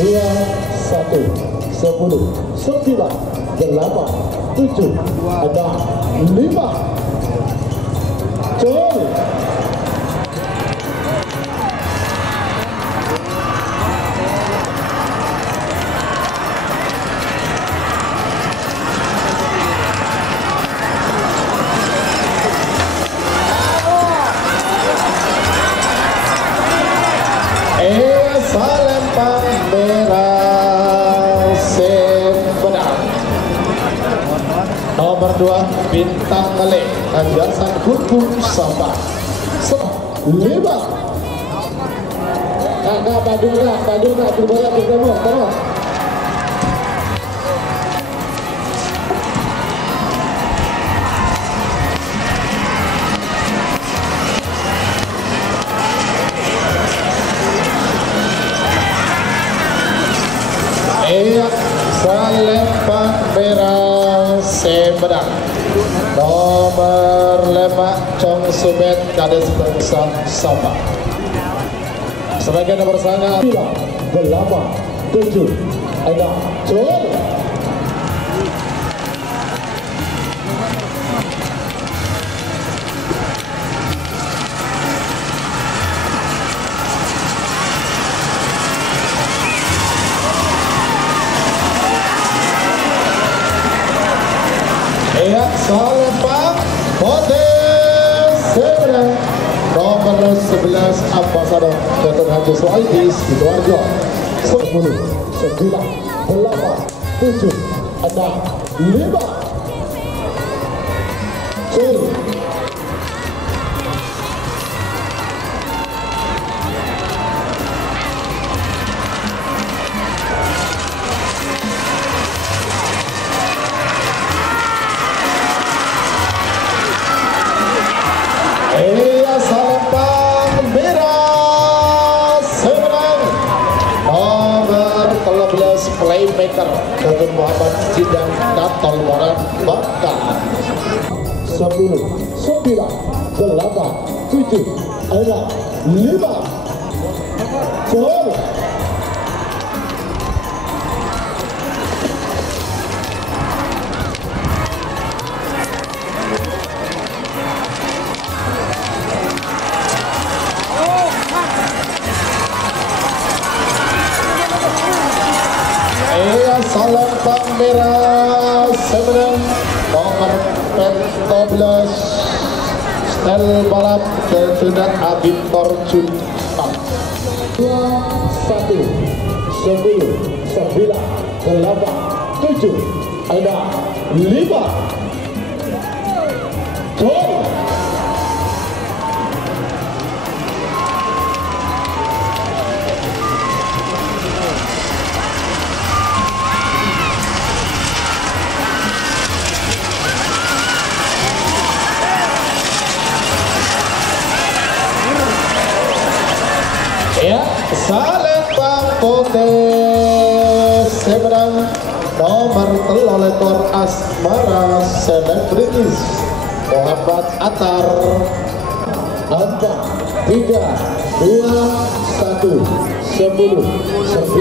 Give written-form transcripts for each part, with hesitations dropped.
1, 10, 9, 8, 7, 6, 5. Col. Salempang merah Sembenang. Nomor 2 Bintang Melek Anjasan Hukum Sabah 5. Kakak Badura berbola bertemu terus. Salempang merah Sembenang. Nomor 5 Chong Subet Kades Bangsa Sabah. Sebagai nomor sana 9, 8, 7, 6. Col. Salempang Potes Sembenang. Nomor 11 Ambasador Dr. Haji Suhaidi Sidoarjo 10, 9, 8, 7, 6, 5. Col. Salempang merah Sembenang. Nomor 13 Playmaker Dr. Muhammad Sidang Natal Barat Bangka 10, 9, 8, 7, 6, 5. Col. Salempang merah Sembenang. Nomor 14 Stel balap Ketunan Abid Torjun 2, 1, 10, 9, 8, 7, 6, 5. Col. Salempang Potes Sembenang. Nomor telolekor Asmara Selebritis Muhammad Atar 4, 3, 2, 1, 10, 9, 8, 7, 6, 5.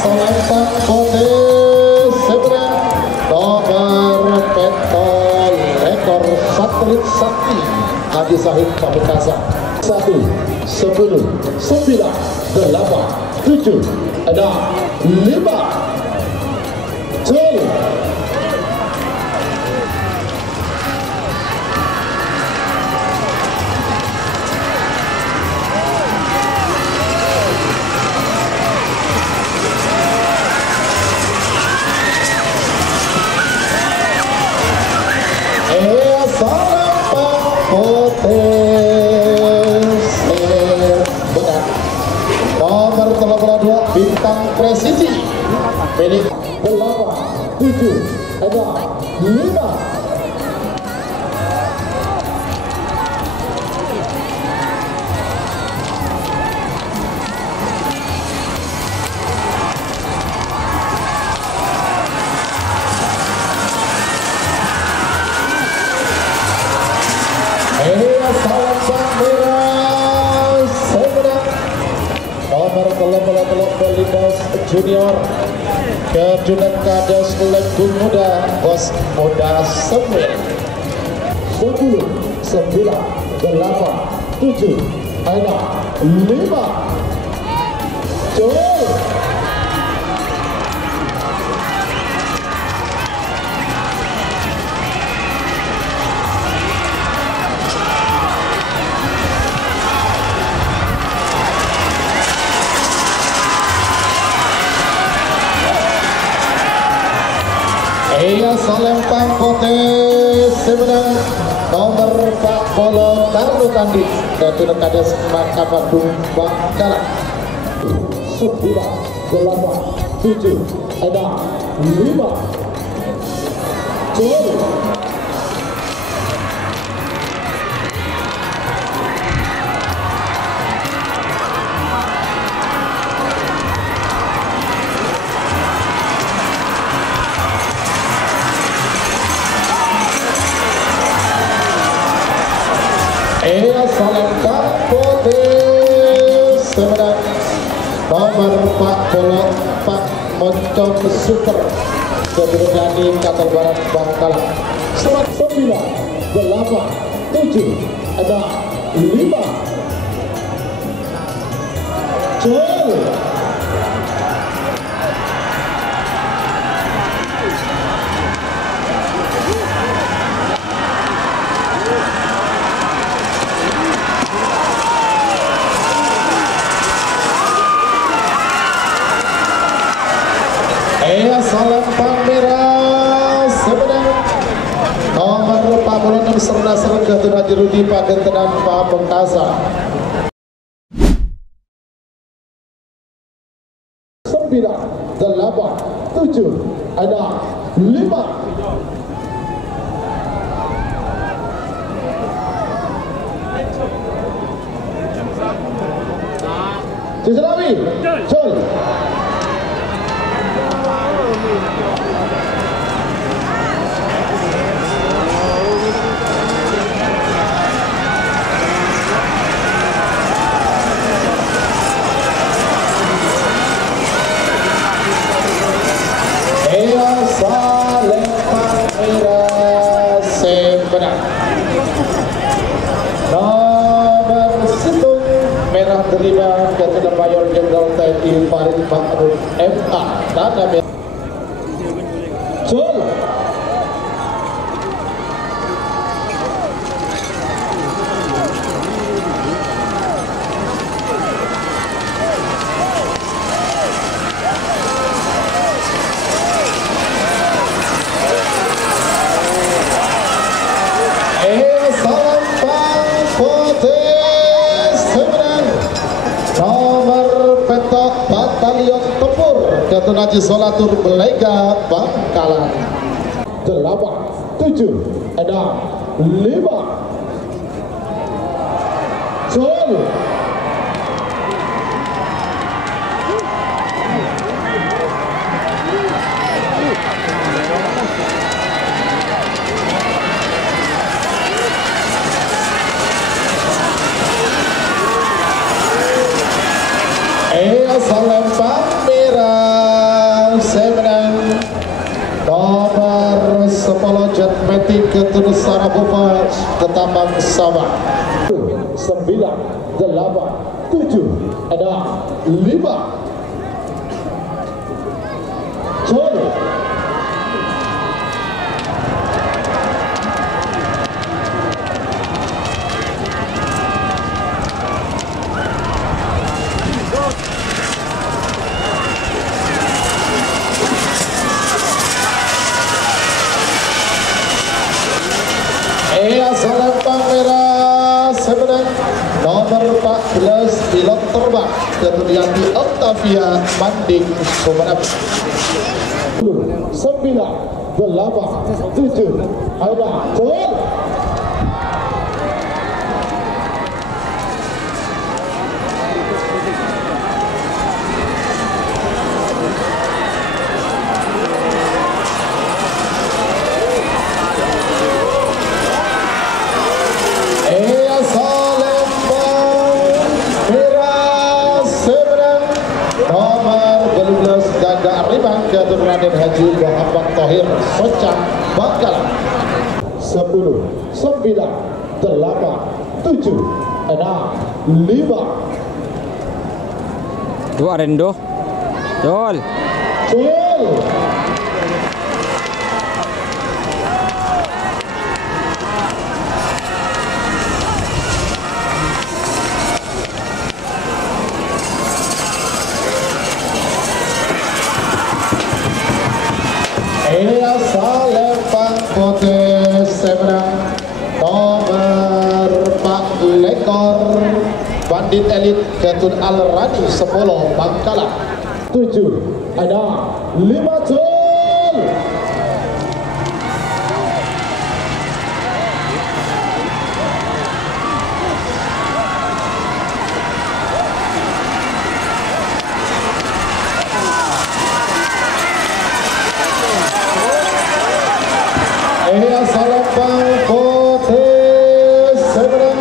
Salempang Potes Sembenang. Nomor petol ekor satelit sakti Haji Sahid Pamekasan 1, 10, 9, 8, 7, 6, 5. Col. Salempang Potes Sembenang. Nomor 32 Bintang Presisi milik 8, 7, ada 5. Junior Kejunan Kades Lekung Muda Bos Muda 10 9 8 7 6 5 Joy. Iya Salempang Kote sebenarnya nomor 40 Karno Kandi Kejunan Kades Makabadu Bangkalan 9 8 7 6 5 Joy. Salempang Kote sebenarnya nomor 40 Pak Moncong Super Kejunan Kapal Barat Bangkalan 9 8 7 6 5 Joy. Salempang Merah sebenarnya nomor 46 Serna Kejunan Rudi Pagentenan Pak Bengkasa 9 8 7 6 5 Ciselami Joy. Salempang Merah sebenarnya nomor 1 merah terima Kejunan Mayor Jenderal TNI Farid Ma'ruf MA tanda merah Joy. Batalion Tempur Kejunan Solatur Belega Bangkalan 8 7 6 5 Joy. Salempang Merah sebenarnya nomor 10 Jetmatic Kejunan Sarabufa Ketambang Sabah 9 8 7 6 5 Joy. Salempang Merah sebenarnya nomor 14 pilot terbang Ketulianti Octavia Manding Sumeneb 9, 8, 7, ada Joel. Raden Haji Muhammad Thohir Socang Bangkalan. 10, 9, 8, 7, 6, 5. Dua Rendo. Jol. Jol. Ia Salempang Putih Seberang nomor 4 lekor Bandit Elit Ketun Al-Rani 10 Bangkalan. 7, ada 5 Jol. Ia Salempang Putih Seberang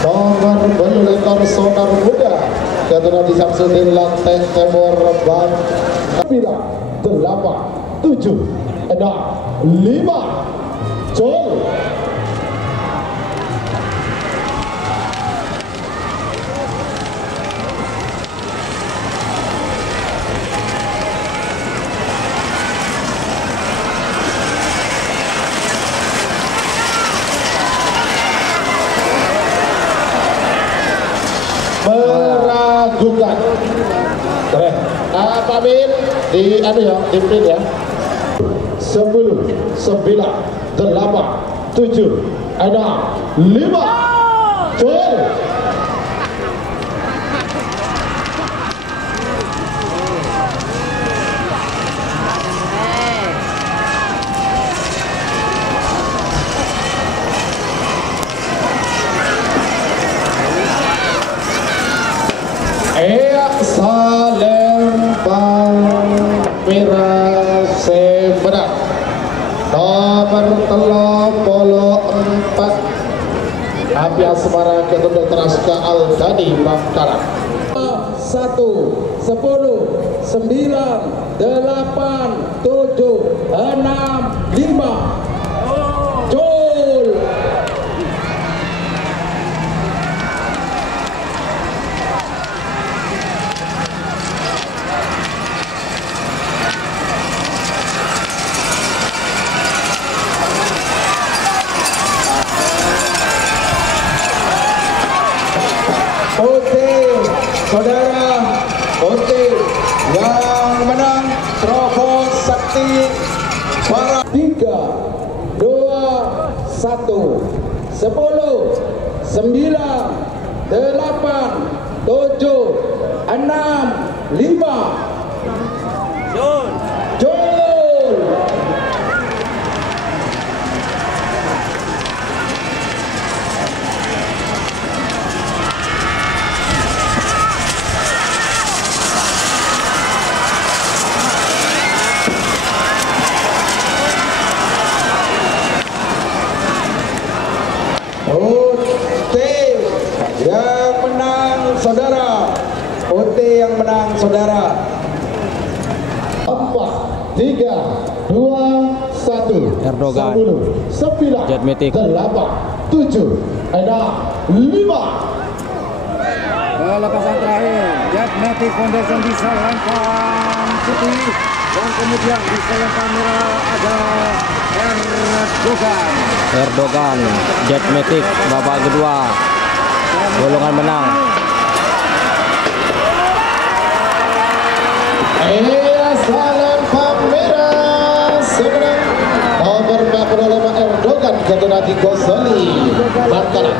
nomor 2 lekor Sonar Muda Ketun Adi Samsudin Lantai Timur Bangkalan. 9, 8, 7, 6, 5 Jol. Meragukan. Keren. Pak Min di ya, di print ya. 10, 9, 8, 7, 6, 5 Jol. Salempang Merah Seberang nomor 34 Api Asmara Ketun Dr. Aska Al-Dani Bangkalan. 1, 10, 9, 8, 7, 6, 5 Jol. Putih, saudara Putih yang menang Trofo Sakti para 3, 2, 1, 10, 9, 8, 7, 6, 5 Jol. Putih yang menang saudara. Putih yang menang saudara. 4, 3, 2, 1 Erdogan. 10, 9, Jet Matic. 8, 7, 5 Lepasan terakhir Jet Matic Foundation disalangkan putih dan kemudian disalangkan merah ada Erdogan Jet Matic babak kedua golongan menang. Ia Salempang Merah Seberang nomor 45 Erdogan Ketun Adi Gosoli Bangkalan.